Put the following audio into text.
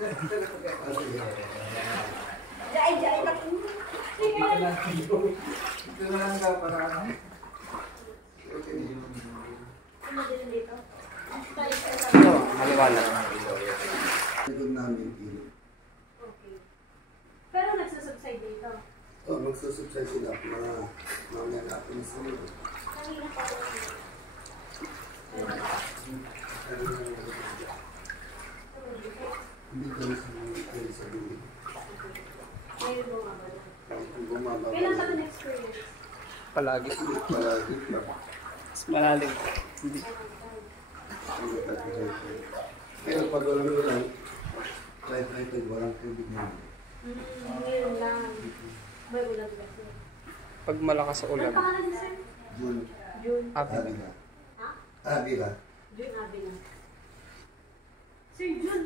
Jai lang. Ito na lang daw para ano. Dito. Ito, maliwanag. Likod namin ilog. Okay. Pero nagsusubside dito. Oh, magsusubside sila. Mamaya natin sa ilog. Kanina pa rin. Hindi kami sa dulo. Ngayon bumaba na. Bumaba. Kailan ka na-experience? Palagi. Palagi lang. Mas malalim. Hindi. Pero pag walang ulan, try walang tubig naman. Ngayon lang. May ulan kasi. Pag malakas sa Ano ulan. pangalan niya, sir? June. June. Abila. Ha? Abila. June Avila. Sir June,